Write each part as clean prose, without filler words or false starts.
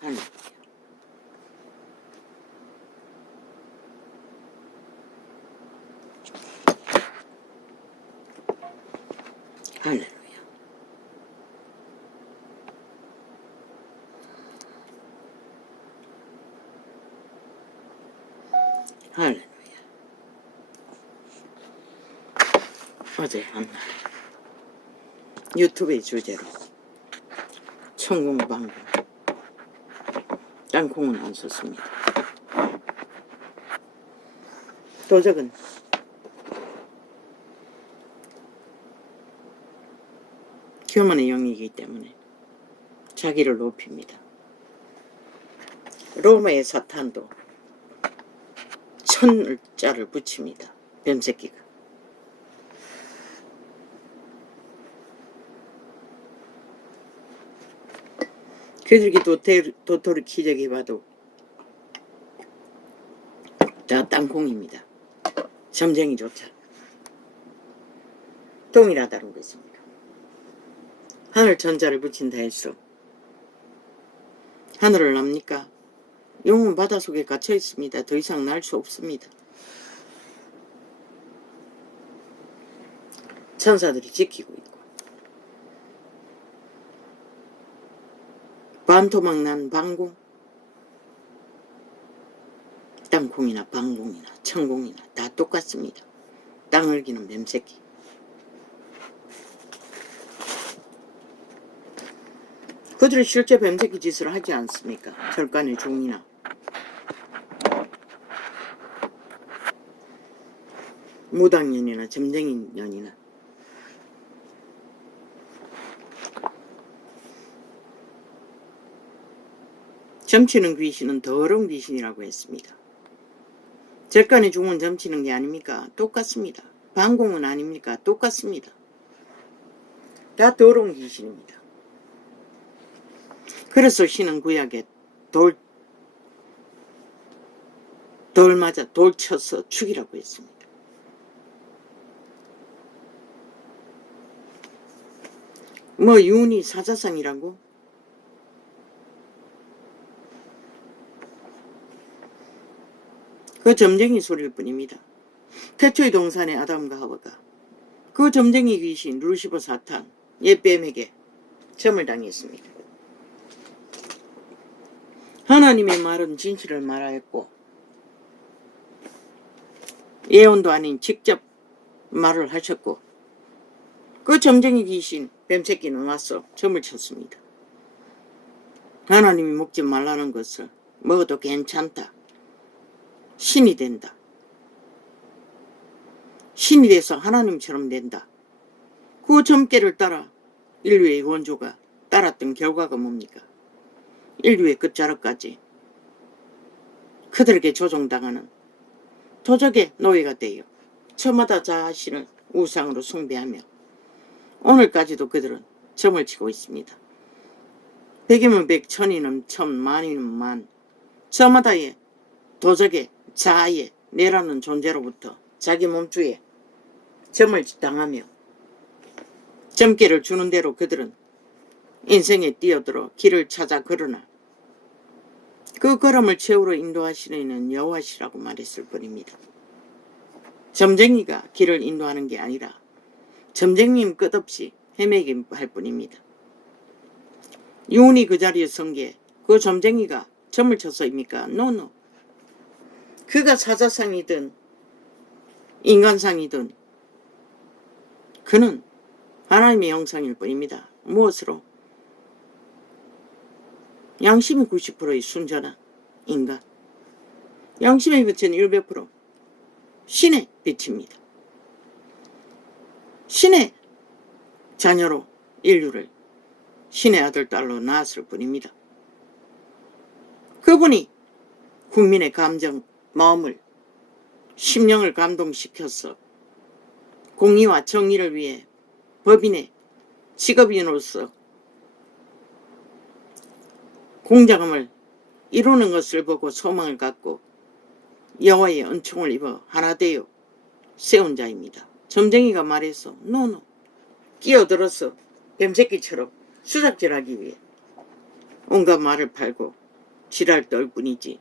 할렐루야. 할렐루야. 할렐루야. 어제 한날 유튜브의 주제로 천공방공 땅콩은 안 썼습니다. 도적은 교만의 영이기 때문에 자기를 높입니다. 로마의 사탄도 천을자를 붙입니다. 뱀새끼가. 그들이 도토리 기저귀 봐도 다 땅콩입니다. 점쟁이조차 동일하다는 것입니다. 하늘 천자를 붙인다 해서 하늘을 납니까? 영은 바닷속에 갇혀 있습니다. 더 이상 날 수 없습니다. 천사들이 지키고 있고 반토막 난 방공, 땅콩이나 방공이나 천공이나 다 똑같습니다. 땅을 기는 뱀새끼. 그들이 실제 뱀새끼 짓을 하지 않습니까? 절간의 종이나 무당년이나 점쟁이년이나 점치는 귀신은 더러운 귀신이라고 했습니다. 절간의 종은 점치는 게 아닙니까? 똑같습니다. 방공은 아닙니까? 똑같습니다. 다 더러운 귀신입니다. 그래서 신은 구약에 돌 쳐서 죽이라고 했습니다. 뭐 윤희 사자성이라고? 그 점쟁이 소리일 뿐입니다. 태초의 동산의 아담과 하와가 그 점쟁이 귀신 루시퍼 사탄 옛뱀에게 점을 당했습니다. 하나님의 말은 진실을 말하였고 예언도 아닌 직접 말을 하셨고 그 점쟁이 귀신 뱀새끼는 와서 점을 쳤습니다. 하나님이 먹지 말라는 것을 먹어도 괜찮다. 신이 된다. 신이 돼서 하나님처럼 된다. 그 점괘를 따라 인류의 원조가 따랐던 결과가 뭡니까? 인류의 끝자락까지 그들에게 조종당하는 도적의 노예가 되어 저마다 자신을 우상으로 숭배하며 오늘까지도 그들은 점을 치고 있습니다. 백이면 백, 천이면 천, 만이면 만, 저마다의 도적의 자아의 내라는 존재로부터 자기 몸주에 점을 당하며 점괘를 주는 대로 그들은 인생에 뛰어들어 길을 찾아 걸으나 그 걸음을 최후로 인도하시는 이는 여호와시라고 말했을 뿐입니다. 점쟁이가 길을 인도하는 게 아니라 점쟁이는 끝없이 헤매게 할 뿐입니다. 윤이 그 자리에 선 게 그 점쟁이가 점을 쳐서입니까? 노노. 그가 사자상이든 인간상이든 그는 하나님의 형상일 뿐입니다. 무엇으로? 양심이 90%의 순전한 인간, 양심의 빛은 100% 신의 빛입니다. 신의 자녀로 인류를 신의 아들 딸로 낳았을 뿐입니다. 그분이 국민의 감정, 마음을, 심령을 감동시켜서 공의와 정의를 위해 법인의 직업인으로서 공자금을 이루는 것을 보고 소망을 갖고 여호와의 은총을 입어 하나 되어 세운 자입니다. 점쟁이가 말해서 노노 끼어들어서 뱀새끼처럼 수작질하기 위해 온갖 말을 팔고 지랄 떨 뿐이지.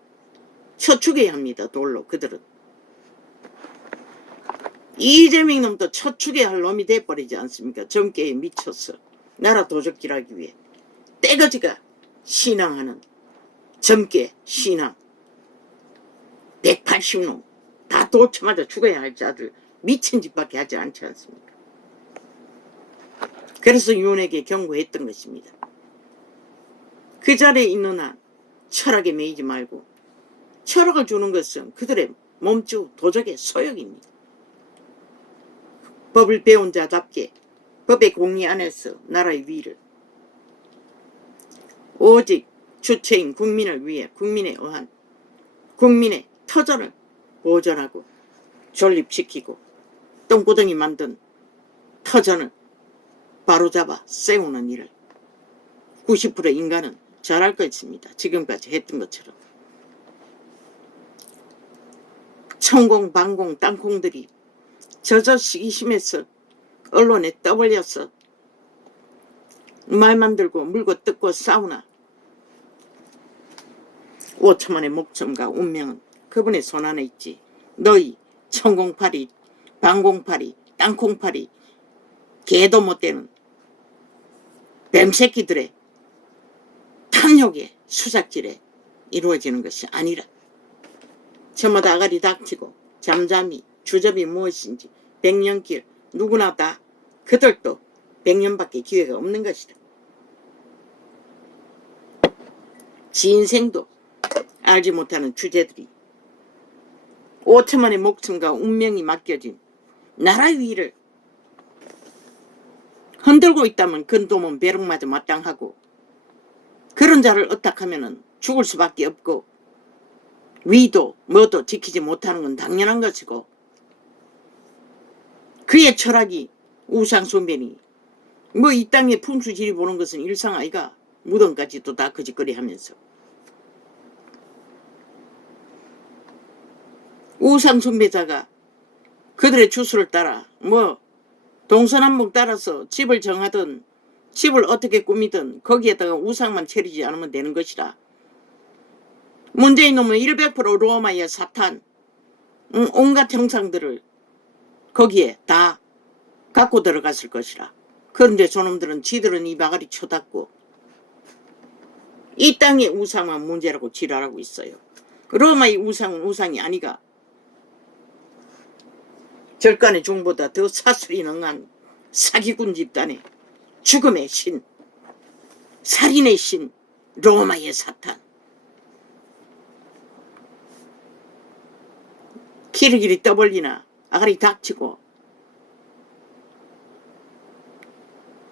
쳐죽여야 합니다. 돌로 그들은. 이재명 놈도 쳐죽여야 할 놈이 돼버리지 않습니까? 정계에 미쳤어. 나라 도적질하기 위해. 떼거지가 신앙하는 점괘 신앙 180놈 다 도쳐맞아 죽어야 할 자들 미친 짓밖에 하지 않지 않습니까? 그래서 윤에게 경고했던 것입니다. 그 자리에 있는 한 철학에 매이지 말고 철학을 주는 것은 그들의 몸주 도적의 소욕입니다. 법을 배운 자답게 법의 공의 안에서 나라의 위를 오직 주체인 국민을 위해 국민에 의한 국민의 터전을 보존하고 존립시키고 똥구덩이 만든 터전을 바로잡아 세우는 일을 90% 인간은 잘할 것입니다. 지금까지 했던 것처럼. 천공 반공 땅콩들이 저저 시기심에서 언론에 떠벌려서 말만 들고 물고 뜯고 싸우나 5천만의 목숨과 운명은 그분의 손 안에 있지. 너희 천공파리 반공파리 땅콩파리 개도 못되는 뱀새끼들의 탐욕의 수작질에 이루어지는 것이 아니라 저마다 아가리 닥치고 잠잠히 주접이 무엇인지 백년길 누구나 다 그들도 100년밖에 기회가 없는 것이다. 지 인생도 알지 못하는 주제들이 5천만의 목숨과 운명이 맡겨진 나라의 위를 흔들고 있다면 근도면 벼락마저 마땅하고 그런 자를 어떡하면은 죽을 수밖에 없고 위도 뭐도 지키지 못하는 건 당연한 것이고 그의 철학이 우상숭배니 뭐 이 땅에 풍수지리 보는 것은 일상 아이가 무덤까지도 다 거짓거리 하면서 우상숭배자가 그들의 주술을 따라 뭐 동서남북 따라서 집을 정하든 집을 어떻게 꾸미든 거기에다가 우상만 차리지 않으면 되는 것이라. 문재인 놈은 100% 로마의 사탄 온갖 형상들을 거기에 다 갖고 들어갔을 것이라. 그런데 저놈들은 지들은 이 바가리 쳐닫고 이 땅의 우상만 문제라고 지랄하고 있어요. 로마의 우상은 우상이 아니가 절간의 중보다 더 사슬이 능한 사기꾼 집단의 죽음의 신, 살인의 신, 로마의 사탄. 키리키리 떠벌리나 아가리 닥치고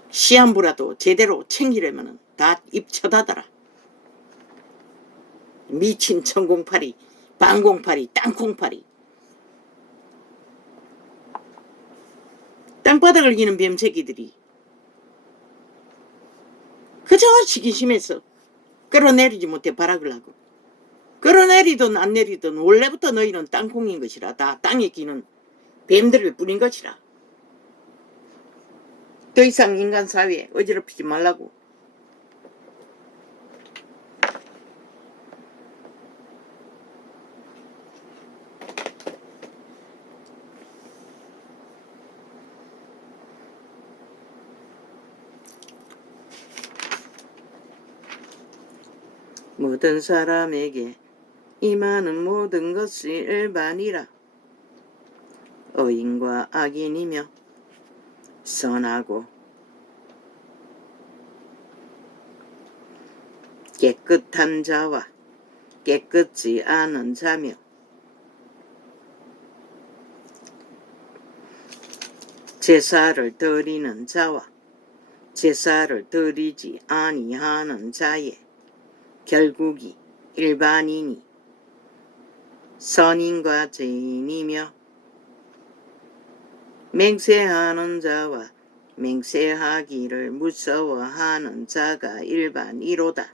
시한부라도 제대로 챙기려면 다 입 쳐다더라. 미친 천공파리, 반공파리, 땅콩파리. 땅바닥을 기는 뱀새끼들이 그저 시기심에서 끌어내리지 못해 발악을 하고 끌어내리든 안 내리든 원래부터 너희는 땅콩인 것이라. 다 땅에 기는 뱀들을 뿌린 것이라. 더 이상 인간 사회에 어지럽히지 말라고. 모든 사람에게 임하는 모든 것이 일반이라. 의인과 악인이며 선하고 깨끗한 자와 깨끗지 않은 자며 제사를 드리는 자와 제사를 드리지 아니하는 자의 결국이 일반인이 선인과 죄인이며 맹세하는 자와 맹세하기를 무서워하는 자가 일반이로다.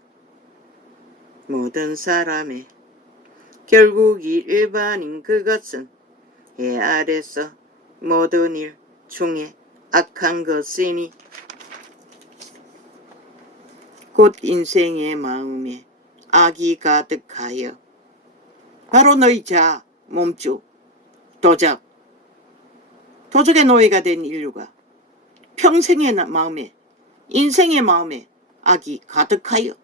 모든 사람의 결국이 일반인 그것은 해 아래서 모든 일 중에 악한 것이니 곧 인생의 마음에 악이 가득하여. 바로 너희 자 몸주 도적, 도적의 노예가 된 인류가 평생의 마음에, 인생의 마음에 악이 가득하여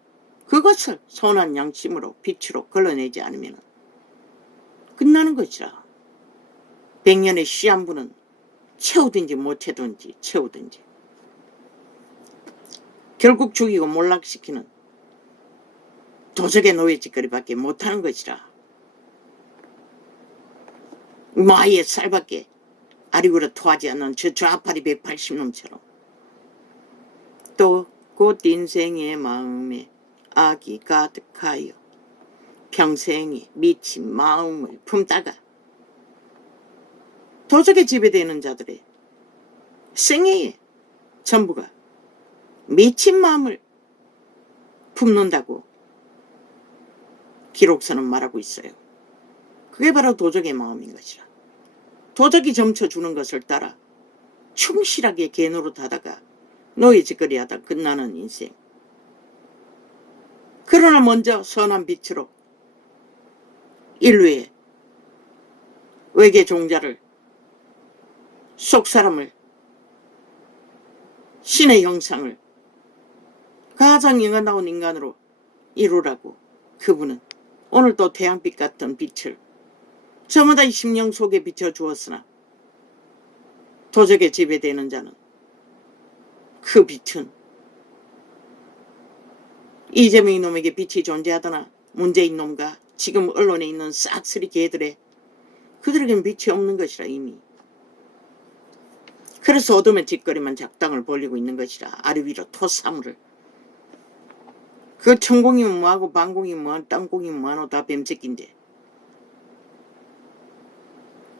그것을 선한 양심으로 빛으로 걸러내지 않으면 끝나는 것이라. 백년의 시한부는 채우든지 못 채우든지 채우든지 결국 죽이고 몰락시키는 도적의 노예짓거리밖에 못하는 것이라. 마의 쌀밖에 아리구려 토하지 않는 저 좌파리 180놈처럼 또 곧 인생의 마음에 악이 가득하여 평생에 미친 마음을 품다가 도적에 지배되는 자들의 생애에 전부가 미친 마음을 품는다고 기록서는 말하고 있어요. 그게 바로 도적의 마음인 것이라. 도적이 점쳐주는 것을 따라 충실하게 개노릇하다가 노예짓거리하다 끝나는 인생. 그러나 먼저 선한 빛으로 인류의 외계 종자를, 속사람을, 신의 형상을 가장 인간다운 인간으로 이루라고 그분은 오늘 또 태양빛 같은 빛을 저마다 이 심령 속에 비춰주었으나 도적에 지배되는 자는 그 빛은 이재명 놈에게 빛이 존재하더나 문재인 놈과 지금 언론에 있는 싹쓸이 개들의 그들에게는 빛이 없는 것이라 이미. 그래서 어둠의 뒷거리만 작당을 벌리고 있는 것이라. 아래 위로 토사물을. 그 천공이면 뭐하고 반공이면 뭐하고 땅공이면 뭐하노 다 뱀새끼인데.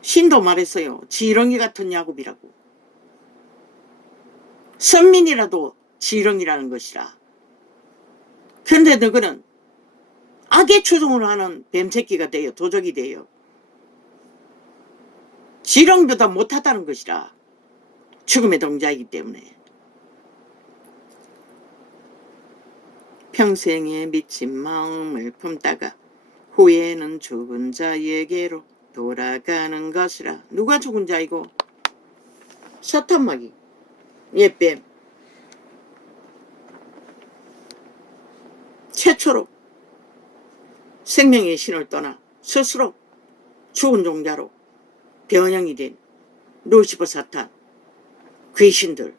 신도 말했어요. 지렁이 같은 야곱이라고. 선민이라도 지렁이라는 것이라. 근데 너희는 악의 추종을 하는 뱀새끼가 돼요. 도적이 돼요. 지렁이보다 못하다는 것이라. 죽음의 동자이기 때문에. 평생에 미친 마음을 품다가 후에는 죽은 자에게로 돌아가는 것이라. 누가 죽은 자이고? 사탄마귀. 예뱀. 최초로 생명의 신을 떠나 스스로 죽은 종자로 변형이 된 루시퍼 사탄, 귀신들.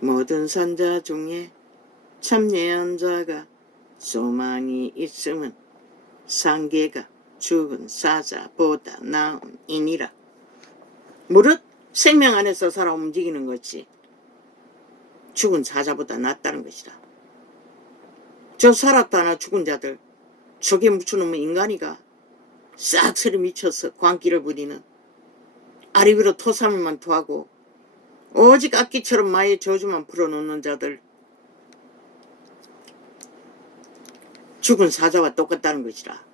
모든 산자 중에 참여한 자가 소망이 있으면 상계가 죽은 사자보다 나음이니라. 무릇 생명 안에서 살아 움직이는 것이 죽은 사자보다 낫다는 것이다. 저 살았다나 죽은 자들, 저게 무슨 놈의 인간이가 싹쓸이 미쳐서 광기를 부리는 아리 위로 토사물만 토하고 오직 악기처럼 마의 저주만 풀어놓는 자들, 죽은 사자와 똑같다는 것이라.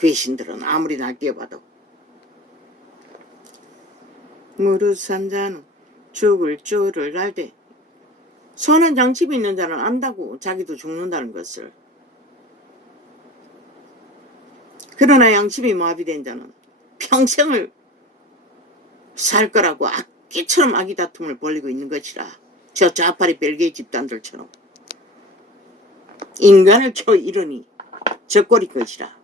귀신들은 아무리 날뛰어봐도. 무릇 산자는 죽을 줄을 알되 선한 양심이 있는 자는 안다고 자기도 죽는다는 것을. 그러나 양심이 마비된 자는 평생을 살 거라고 악기처럼 악의 다툼을 벌이고 있는 것이라. 저 좌파리 벨기에 집단들처럼 인간을 켜 이르니 적거리 것이라.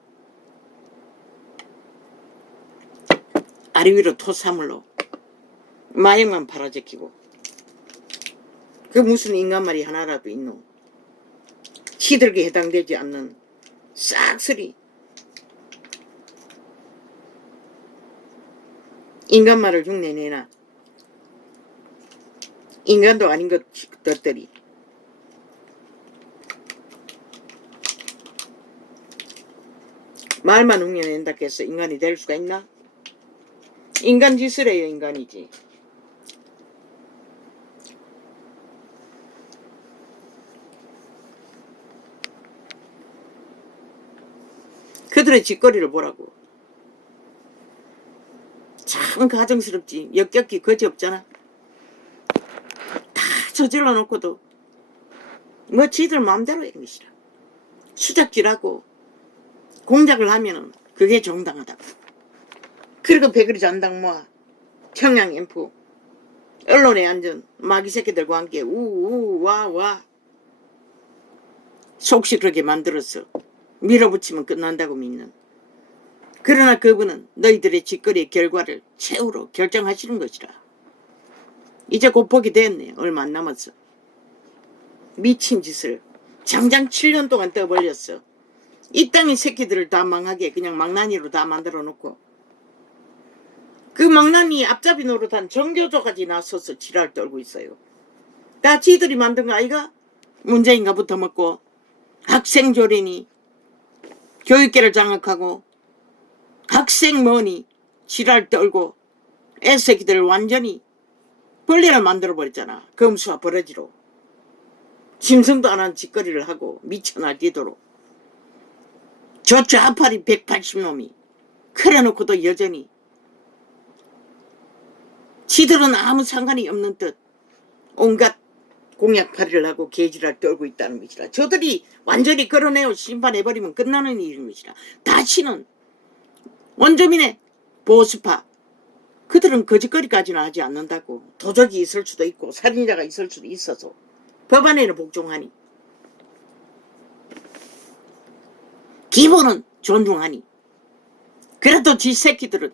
아래 위로 토사물로 마약만 팔아제끼고 그 무슨 인간말이 하나라도 있노. 시들게 해당되지 않는 싹쓸이 인간말을 흉내내나 인간도 아닌 것들이 말만 흉내낸다 해서 인간이 될 수가 있나? 인간 짓을 해요. 인간이지. 그들의 짓거리를 보라고. 참 가정스럽지. 역겹기 거지 없잖아. 다 저질러 놓고도 뭐 지들 마음대로 하는 것이라. 수작질하고 공작을 하면은 그게 정당하다고. 그리고 배그리 잔당 모아 평양 엠프 언론에 앉은 마귀 새끼들과 함께 우우 와와 속시르게 만들어서 밀어붙이면 끝난다고 믿는. 그러나 그분은 너희들의 짓거리의 결과를 최후로 결정하시는 것이라. 이제 곧 보게 됐네. 얼마 안 남았어. 미친 짓을 장장 7년 동안 떠벌렸어. 이 땅의 새끼들을 다 망하게 그냥 망나니로 다 만들어 놓고 그 망나니 앞잡이 노릇한 정교조까지 나서서 지랄 떨고 있어요. 다 지들이 만든 거 아이가? 문재인가 붙어먹고 학생 조련이 교육계를 장악하고 학생 뭐니 지랄 떨고 애새끼들을 완전히 벌레를 만들어버렸잖아. 검수와 버러지로. 짐승도 안 한 짓거리를 하고 미쳐날 뒤도록. 저 좌파리 180놈이 그래놓고도 여전히 지들은 아무 상관이 없는 듯 온갖 공약팔이를 하고 개지랄 떨고 있다는 것이라. 저들이 완전히 끌어내어 심판해버리면 끝나는 일인 것이라. 다시는 원주민의 보수파 그들은 거짓거리까지는 하지 않는다고. 도적이 있을 수도 있고 살인자가 있을 수도 있어서 법안에는 복종하니 기본은 존중하니 그래도 지 새끼들은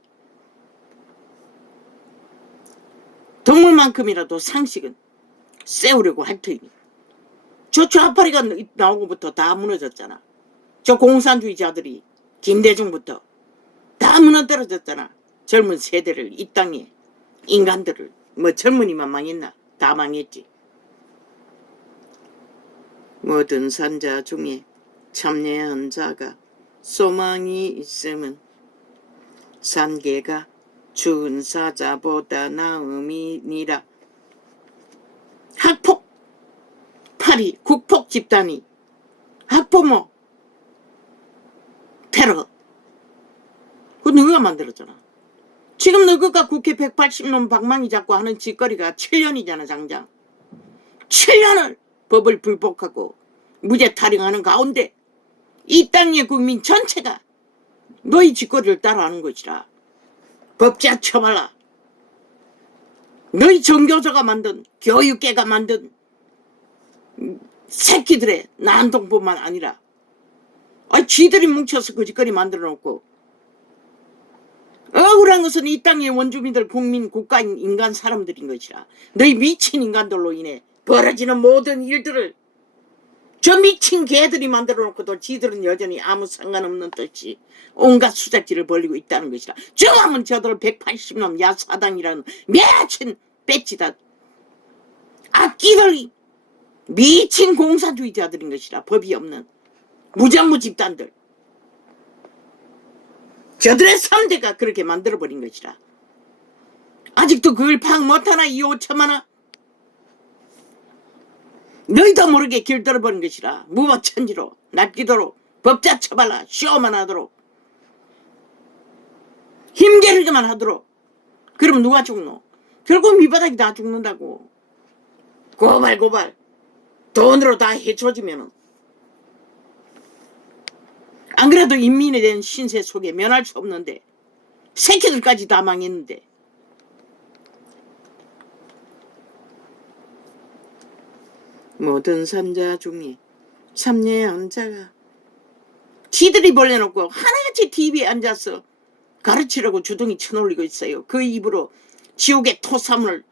동물만큼이라도 상식은 세우려고 할 터이니. 저 좌파리가 나오고부터 다 무너졌잖아. 저 공산주의자들이 김대중부터 다 무너뜨려졌잖아. 젊은 세대를 이 땅에 인간들을 뭐 젊은이만 망했나? 다 망했지. 모든 산자 중에 참여한 자가 소망이 있음은 산계가 죽은 사자보다 나음이니라. 학폭 파리 국폭 집단이 학부모 테러 그거 너가 만들었잖아. 지금 너가 국회 180놈 방망이 잡고 하는 짓거리가 7년이잖아. 장장 7년을 법을 불복하고 무죄 타령하는 가운데 이 땅의 국민 전체가 너희 짓거리를 따라하는 것이라. 법자 처벌라. 너희 정교조가 만든 교육계가 만든 새끼들의 난동뿐만 아니라 쥐들이 뭉쳐서 그 짓거리 만들어 놓고 억울한 것은 이 땅의 원주민들 국민 국가인 인간 사람들인 것이라. 너희 미친 인간들로 인해 벌어지는 모든 일들을 저 미친 개들이 만들어 놓고도 지들은 여전히 아무 상관없는 듯이 온갖 수작질을 벌리고 있다는 것이라. 정하면 저들 180놈 야사당이라는 미친 배치다. 악기들 미친 공산주의자들인 것이라. 법이 없는 무장무 집단들. 저들의 3대가 그렇게 만들어버린 것이라. 아직도 그걸 파악 못하나 이 5천만원? 너희도 모르게 길들어버린 것이라. 무법천지로 낚이도록 법자 처발라 쇼만 하도록 힘겨루기만 하도록. 그럼 누가 죽노? 결국 밑바닥이 다 죽는다고. 고발 돈으로 다 해쳐지면은 안 그래도 인민에 대한 신세 속에 면할 수 없는데 새끼들까지 다 망했는데. 모든 산자 중에 참여한 자가 지들이 벌려놓고 하나같이 TV에 앉아서 가르치려고 주둥이 쳐놀리고 있어요. 그 입으로 지옥의 토사물을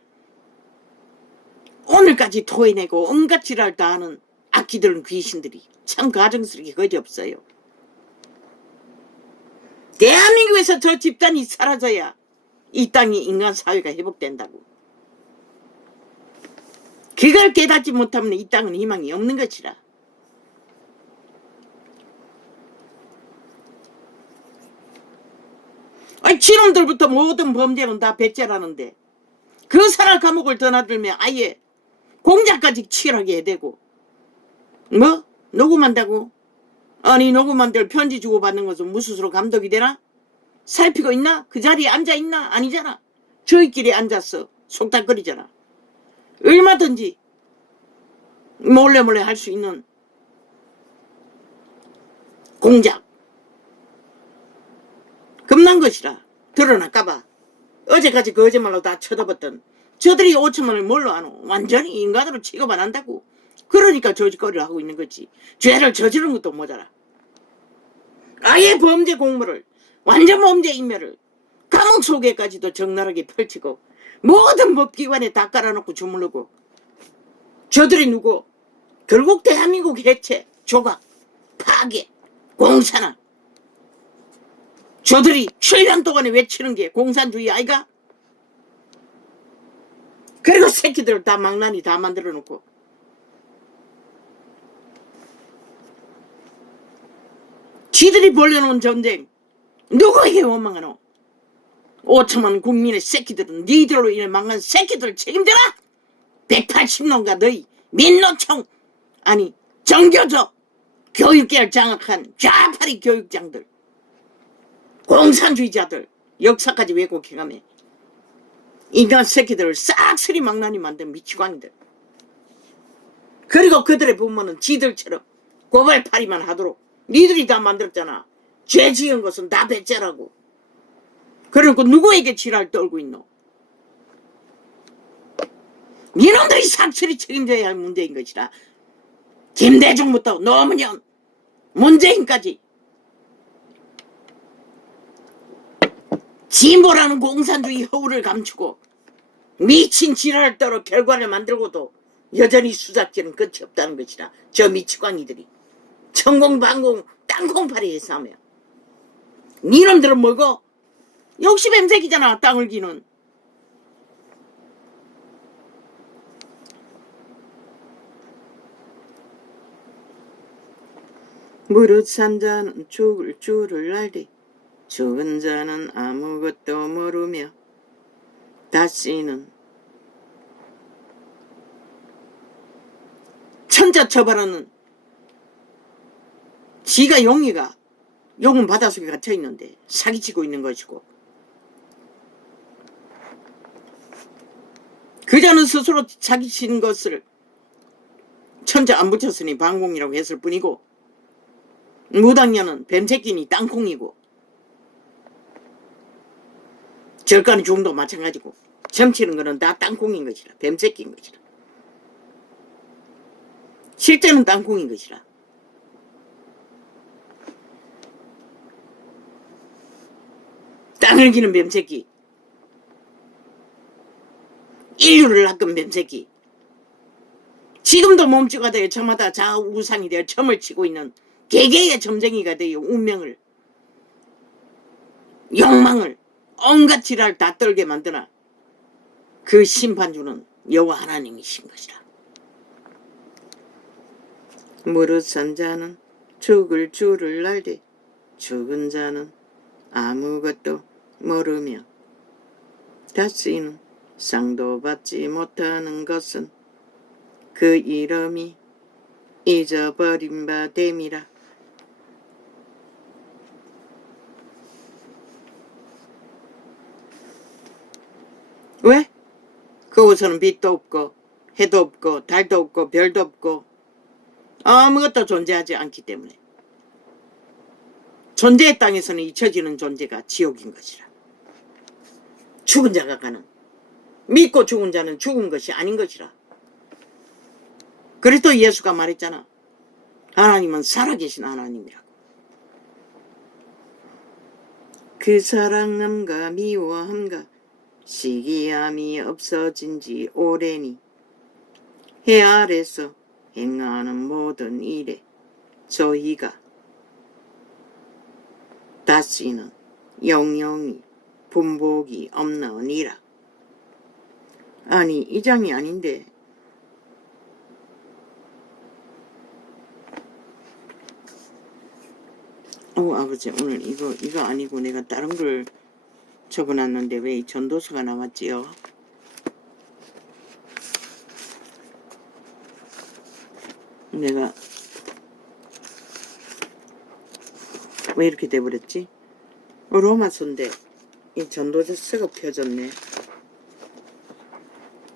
오늘까지 토해내고 온갖 지랄 다 하는 악기들은 귀신들이 참 가정스럽게 거지없어요. 대한민국에서 저 집단이 사라져야 이 땅이 인간 사회가 회복된다고. 그걸 깨닫지 못하면 이 땅은 희망이 없는 것이라. 지놈들부터 모든 범죄는 다 배째라는데 그 사람 감옥을 드나들면 아예 공작까지 치열하게 해대고 뭐? 녹음한다고? 아니 녹음한들 편지 주고받는 것은 무스스로 감독이 되나? 살피고 있나? 그 자리에 앉아있나? 아니잖아. 저희끼리 앉아서 속닥거리잖아. 얼마든지 몰래 할 수 있는 공작. 겁난 것이라. 드러날까봐. 어제까지 거짓말로 다 쳐다봤던 저들이 5천만 원을 뭘로 하노? 완전히 인간으로 취급 안 한다고. 그러니까 저짓거리를 하고 있는 거지. 죄를 저지른 것도 모자라. 아예 범죄 공모를, 완전 범죄 인멸을 감옥 속에까지도 적나라하게 펼치고 모든 법기관에 다 깔아놓고 주물르고. 저들이 누구? 결국 대한민국 해체, 조각, 파괴, 공산화. 저들이 7년 동안에 외치는 게 공산주의 아이가? 그리고 새끼들을 다 망나니 다 만들어 놓고. 지들이 벌려놓은 전쟁 누구에게 원망하노? 5천만 국민의 새끼들은 니들로 인해 망한 새끼들을 책임져라. 180년가 너희 민노총 아니 정교조 교육계를 장악한 좌파리 교육장들, 공산주의자들, 역사까지 왜곡해가며 인간 새끼들을 싹쓸이 망나니 만든 미치광이들. 그리고 그들의 부모는 지들처럼 고발파리만 하도록 니들이 다 만들었잖아. 죄 지은 것은 다 배째라고. 그리고 누구에게 지랄 떨고 있노? 이놈들이 싹쓸이 책임져야 할 문제인 것이라. 김대중부터 노무현, 문재인까지 진보라는 공산주의 허울을 감추고 미친 지랄을 떨어 결과를 만들고도 여전히 수작질은 끝이 없다는 것이라. 저 미치광이들이 천공반공 땅콩파리 해서 하며. 니놈들은 뭐고? 역시 뱀새끼잖아. 땅을 기는. 무릇 산 자는 죽을 줄을 알되 죽은 자는 아무것도 모르며 다시는 천자 처벌하는 지가 용이가 용은 바닷속에 갇혀있는데 사기치고 있는 것이고, 그자는 스스로 사기치는 것을 천자 안 붙였으니 반공이라고 했을 뿐이고, 무당년은 뱀새끼니 땅콩이고, 절간의 중도 마찬가지고, 점치는 거는 다 땅콩인 것이라. 뱀새끼인 것이라. 실제는 땅콩인 것이라. 땅을 기는 뱀새끼, 인류를 낚은 뱀새끼, 지금도 몸뚱이가 되어 저마다 좌우상이 되어 점을 치고 있는 개개의 점쟁이가 되어 운명을, 욕망을, 온갖 지랄을 다 떨게 만드나 그 심판주는 여호와 하나님이신 것이라. 무릇 산 자는 죽을 줄을 알되 죽은 자는 아무것도 모르며 다시는 상도 받지 못하는 것은 그 이름이 잊어버린 바 됨이라. 왜? 그곳에는 빛도 없고 해도 없고 달도 없고 별도 없고 아무것도 존재하지 않기 때문에. 존재의 땅에서는 잊혀지는 존재가 지옥인 것이라. 죽은 자가 가는, 믿고 죽은 자는 죽은 것이 아닌 것이라. 그래서 예수가 말했잖아. 하나님은 살아계신 하나님이라고. 그 사랑함과 미워함과 시기함이 없어진 지 오래니 해 아래서 행하는 모든 일에 저희가 다시는 영영이 분복이 없나니라. 아니 이 장이 아닌데 아버지 오늘 이거 아니고 내가 다른 걸 적어놨는데 왜 이 전도서가 나왔지요? 내가 왜 이렇게 돼버렸지? 로마서인데 이 전도서가 펴졌네.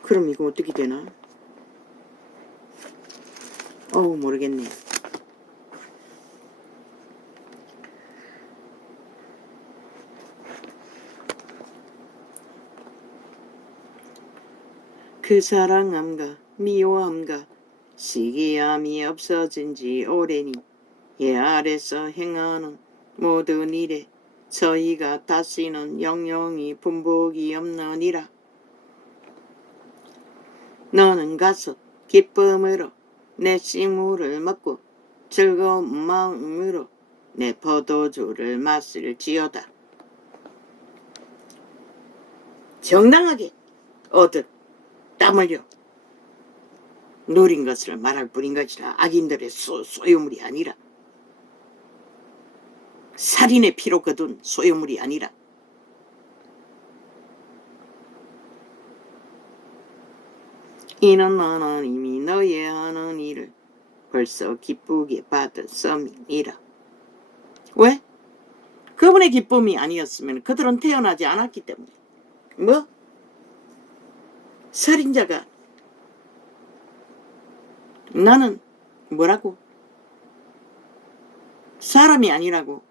그럼 이거 어떻게 되나? 모르겠네. 그 사랑함과 미워함과 시기함이 없어진 지 오래니 예 아래서 행하는 모든 일에 저희가 다시는 영영이 분복이 없느니라. 너는 가서 기쁨으로 내 식물을 먹고 즐거운 마음으로 내 포도주를 마실지어다. 정당하게 얻은 땀 흘려 누린 것을 말할 뿐인 것이라. 악인들의 소유물이 아니라, 살인의 피로 거둔 소유물이 아니라. 이는 하나님이 너의 하는 일을 벌써 기쁘게 받았음이니라. 왜? 그분의 기쁨이 아니었으면 그들은 태어나지 않았기 때문에. 뭐? 살인자가 나는 뭐라고? 사람이 아니라고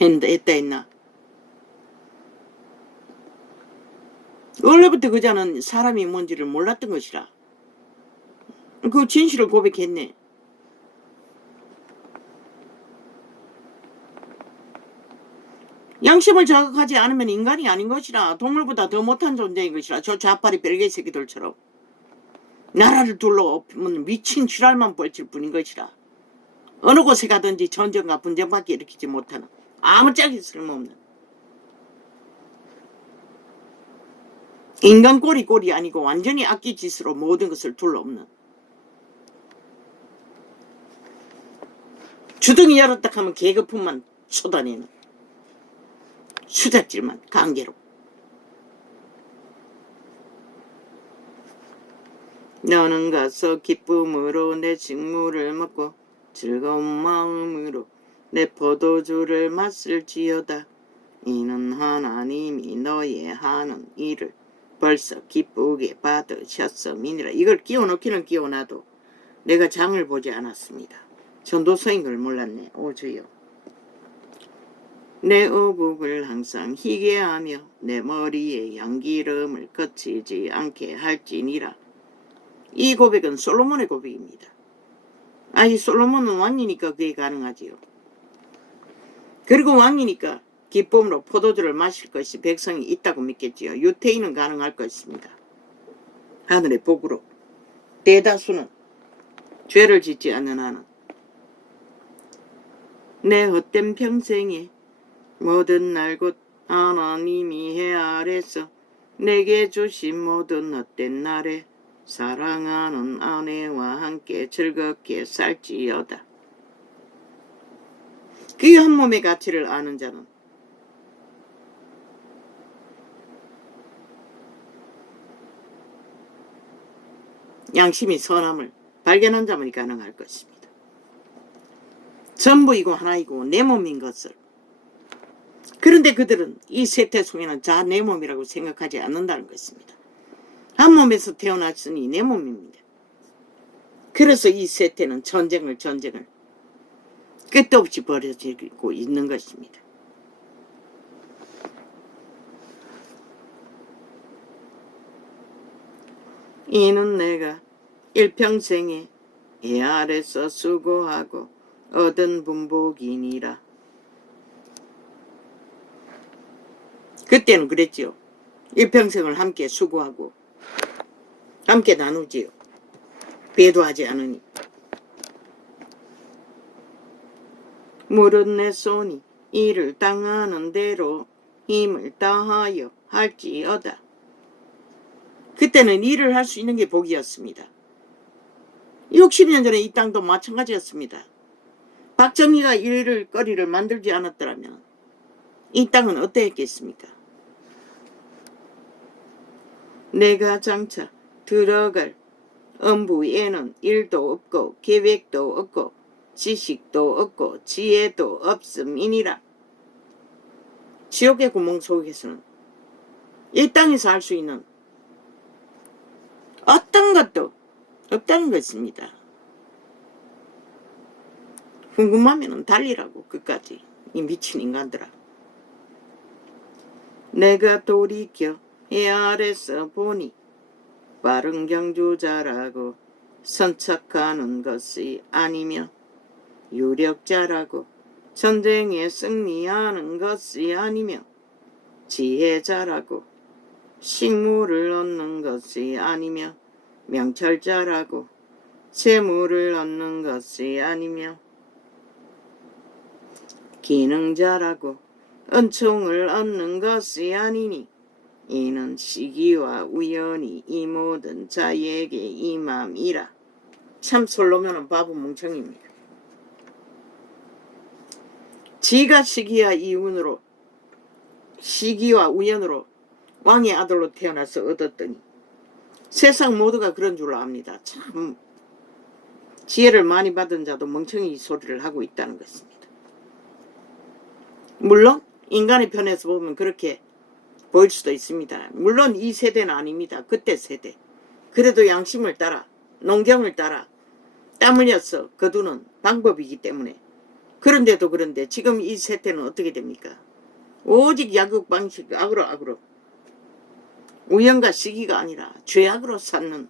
했다 했나? 원래부터 그자는 사람이 뭔지를 몰랐던 것이라. 그 진실을 고백했네. 양심을 자극하지 않으면 인간이 아닌 것이라. 동물보다 더 못한 존재인 것이라. 저 좌파리 별개 새끼들처럼 나라를 둘러엎으면 미친 쥐랄만 뻘칠 뿐인 것이라. 어느 곳에 가든지 전쟁과 분쟁밖에 일으키지 못하는 아무짝에 쓸모없는 인간 꼴이 아니고 완전히 악기짓으로 모든 것을 둘러엎는, 주둥이 열었다 하면 계급품만 쏟아내는 수작질만 강제로. 너는 가서 기쁨으로 내 식물을 먹고 즐거운 마음으로 내 포도주를 마실지어다. 이는 하나님이 너의 하는 일을 벌써 기쁘게 받으셨음이니라. 이걸 끼워넣기는 끼워놔도 내가 장을 보지 않았습니다. 전도서인 걸 몰랐네. 오주여. 내 어복을 항상 희게 하며 내 머리에 양기름을 거치지 않게 할지니라. 이 고백은 솔로몬의 고백입니다. 이 솔로몬은 왕이니까 그게 가능하지요. 그리고 왕이니까 기쁨으로 포도주를 마실 것이 백성이 있다고 믿겠지요. 유태인은 가능할 것입니다. 하늘의 복으로. 대다수는 죄를 짓지 않는 한은. 내 헛된 평생에 모든 날 곧 하나님이 해 아래서 내게 주신 모든 헛된 날에 사랑하는 아내와 함께 즐겁게 살지어다. 그 한 몸의 가치를 아는 자는 양심이 선함을 발견한 자만이 가능할 것입니다. 전부이고 하나이고 내 몸인 것을. 그런데 그들은 이 세태속에는 자 내 몸이라고 생각하지 않는다는 것입니다. 한 몸에서 태어났으니 내 몸입니다. 그래서 이 세태는 전쟁을 끝도 없이 벌어지고 있는 것입니다. 이는 내가 일평생에 애 아래서 수고하고 얻은 분복이니라. 그때는 그랬지요. 일평생을 함께 수고하고 함께 나누지요. 배도하지 않으니. 무릇 내 손이 일을 당하는 대로 힘을 다하여 할지어다. 그때는 일을 할 수 있는 게 복이었습니다. 60년 전에 이 땅도 마찬가지였습니다. 박정희가 일을 거리를 만들지 않았더라면 이 땅은 어떠했겠습니까? 내가 장차 들어갈 엄부에는 일도 없고 계획도 없고 지식도 없고 지혜도 없음이니라. 지옥의 구멍 속에서는 이 땅에서 할 수 있는 어떤 있다는 것입니다. 궁금하면 달리라고 끝까지 이 미친 인간들아. 내가 돌이켜 해 아래서 보니 빠른 경주자라고 선착하는 것이 아니며 유력자라고 전쟁에 승리하는 것이 아니며 지혜자라고 식물을 얻는 것이 아니며 명철자라고 재물을 얻는 것이 아니며 기능자라고 은총을 얻는 것이 아니니 이는 시기와 우연이 이 모든 자에게 임함이라. 참 솔로몬은 바보 멍청입니다. 지가 시기와 우연으로 왕의 아들로 태어나서 얻었더니 세상 모두가 그런 줄 압니다. 참 지혜를 많이 받은 자도 멍청이 소리를 하고 있다는 것입니다. 물론 인간의 편에서 보면 그렇게 보일 수도 있습니다. 물론 이 세대는 아닙니다. 그때 세대. 그래도 양심을 따라 농경을 따라 땀 흘려서 거두는 방법이기 때문에. 그런데 지금 이 세대는 어떻게 됩니까? 오직 약육 방식 악으로 우연과 시기가 아니라 죄악으로 사는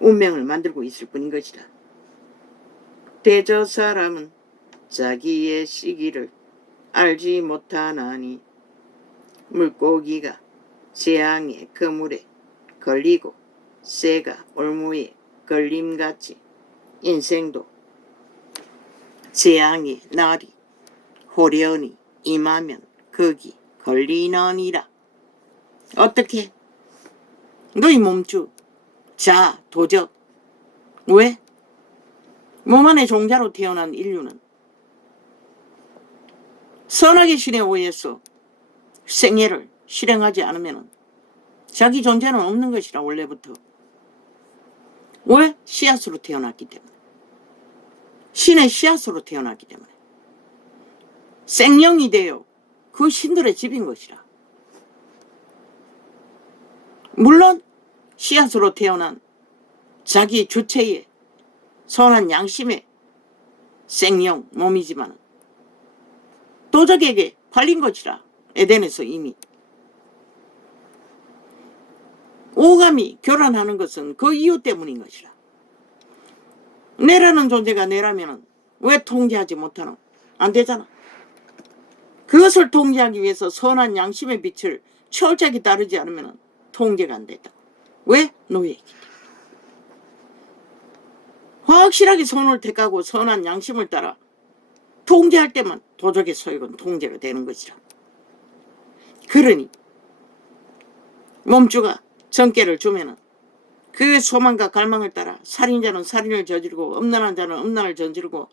운명을 만들고 있을 뿐인 것이다. 대저 사람은 자기의 시기를 알지 못하나니 물고기가 재앙의 그물에 걸리고 새가 올무에 걸림같이 인생도 재앙의 날이 호련히 임하면 거기 걸리느니라. 어떻게? 너희 몸주 자 도적. 왜? 몸 안에 종자로 태어난 인류는 선악의 신에 의해서 생애를 실행하지 않으면 자기 존재는 없는 것이라. 원래부터. 왜? 씨앗으로 태어났기 때문에. 신의 씨앗으로 태어났기 때문에. 생명이 되어 그 신들의 집인 것이라. 물론 씨앗으로 태어난 자기 주체의 선한 양심의 생명 몸이지만 도적에게 팔린 것이라. 에덴에서 이미. 오감이 교란하는 것은 그 이유 때문인 것이라. 내라는 존재가 내라면 왜 통제하지 못하노? 안 되잖아. 그것을 통제하기 위해서 선한 양심의 빛을 철저하게 따르지 않으면 통제가 안 된다. 왜? 노예이기 때문에. 확실하게 선을 택하고 선한 양심을 따라 통제할 때만 도적의 소욕은 통제가 되는 것이라. 그러니 몸주가 정계를 주면은 그 소망과 갈망을 따라 살인자는 살인을 저지르고 음란한 자는 음란을 저지르고